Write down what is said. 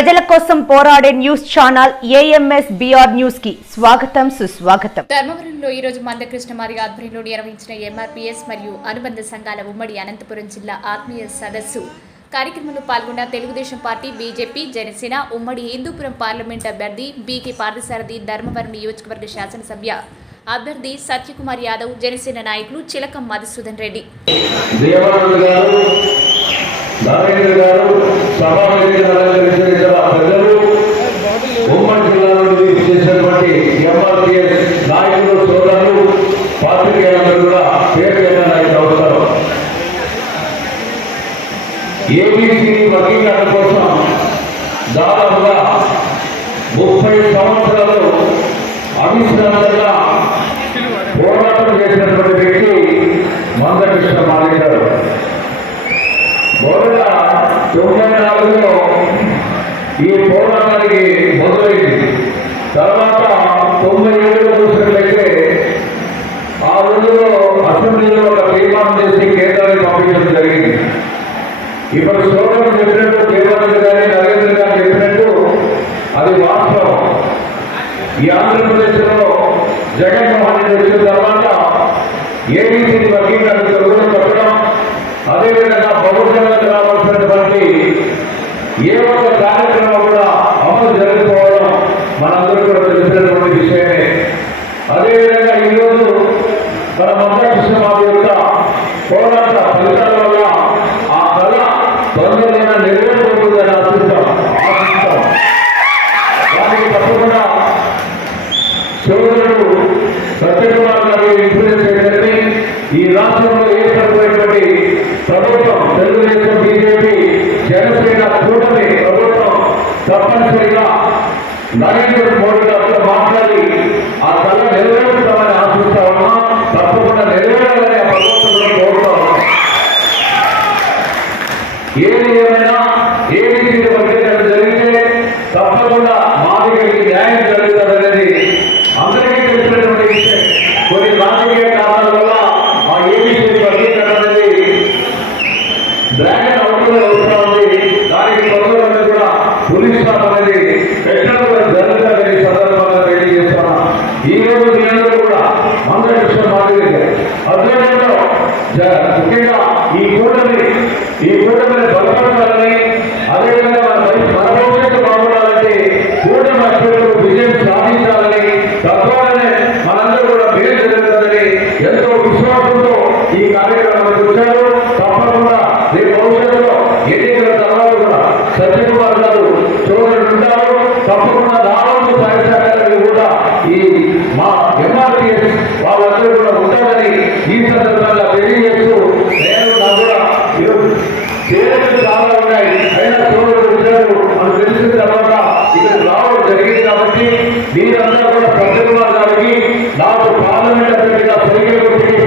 కోసం పోరాడే news channel AMS BR న్యూస్కి స్వాగతం సుస్వాగతం. ధర్మవరంలో ఈ రోజు మందకృష్ణ మాదిగ ఆధ్వర్యంలో నిర్వహించిన ఎంఆర్పీఎస్ మరియు అనుబంధ సంఘాల ఉమ్మడి అనంతపురం జిల్లా ఆత్మీయ సదస్సు కార్యక్రమంలో పాల్గొన్న తెలుగుదేశం పార్టీ బీజేపీ జనసేన ఉమ్మడి హిందూపురం పార్లమెంట్ అభ్యర్థి బీకే పార్థసారథి ధర్మవరం నియోజకవర్గ శాసనసభ్య అభ్యర్థి సత్యకుమార్ యాదవ్ జనసేన నాయకులు చిలకం మధుసూదన్ రెడ్డి. గారు ప్రజలు ఉమ్మడి జిల్లా నుండి చేసినటువంటి నాయకులు సోదరులు పాత్రికేయులందరూ కూడా పేరు ఏబీసీ వర్గీకరణ కోసం దాదాపుగా ముప్పై సంవత్సరాలు అవిశ్రాంతంగా పోరాటం చేసినటువంటి వ్యక్తి మందకృష్ణ మాలి గారు మొదట తొంభై నాలుగులో ఈ పోరాటానికి మొదలైంది. తర్వాత తొంభై ఏడులో చూసినట్లయితే ఆ రోజుల్లో అసెంబ్లీలో ఒక తీర్మానం చేసి కేంద్రానికి పంపించడం జరిగింది. ఇప్పుడు సోదరుడు చెప్పినట్టు దేవానంద్ గారి నరేంద్ర గారు చెప్పినట్టు అది వాస్తవం. ఈ ఆంధ్రప్రదేశ్లో జగన్మోహన్ రెడ్డి వచ్చిన తర్వాత ఏబీసీ వర్గీకరణ కూడా చెప్పడం అదేవిధంగా బహుజనులకు రావాల్సినటువంటి ఏ ఒక్క కార్యక్రమం కూడా అమలు జరగకపోవడం మనందరూ కూడా తెలిసినటువంటి విషయమే అదేవిధంగా ఈరోజు మన మధ్య కృష్ణబాబు యొక్క పోరాట ఫలితాల వల్ల ఆ కళ తొందరగా నెరవేరబోతుందని ఆశిస్తాం ఆశిస్తాం దానికి తప్పకుండా సోదరుడు సత్యకుమార్ గారు ఇన్ఫ్లుయెన్స్ ఏంటంటే ఈ రాష్ట్రంలో ఏర్పడిపోయినటువంటి ప్రభుత్వం తెలుగుదేశం బీజేపీ జనసేన కూటమి ప్రభుత్వం తప్పనిసరిగా నరేంద్ర మోడీ గారితో మాట్లాడి ఆ కళ నెరవేరుస్తామని ఆశిస్తా ఉన్నా తప్పకుండా నెరవేరాలని ఆ ప్రభుత్వం కోరుతా ఉన్నాం. ఏది ఏమైనా ఏది జరిగితే తప్పకుండా కృష్ణ మాదిరి ముఖ్యంగా ఈ కూటమి ఈ కూటమిని బలపరచాలని అదేవిధంగా మన మన భవిష్యత్తు బాగుండాలంటే కూటమి అభ్యర్థులు విజయం సాధించాలని తద్వారానే మనందరూ కూడా మేలు జరుగుతుందని ఎంతో విశ్వాసంతో ఈ కార్యక్రమానికి వచ్చారు. తప్పకుండా రేపు భవిష్యత్తులో ఎన్నికల తర్వాత కూడా సత్యకుమార్ గారు చోదరులు ఉంటారు. తప్పకుండా జరిగింది కాబట్టి మీరందరూ కూడా ప్రజలు గారికి నాకు పార్లమెంట్ అభ్యర్థిగా పరిగెడుతుంది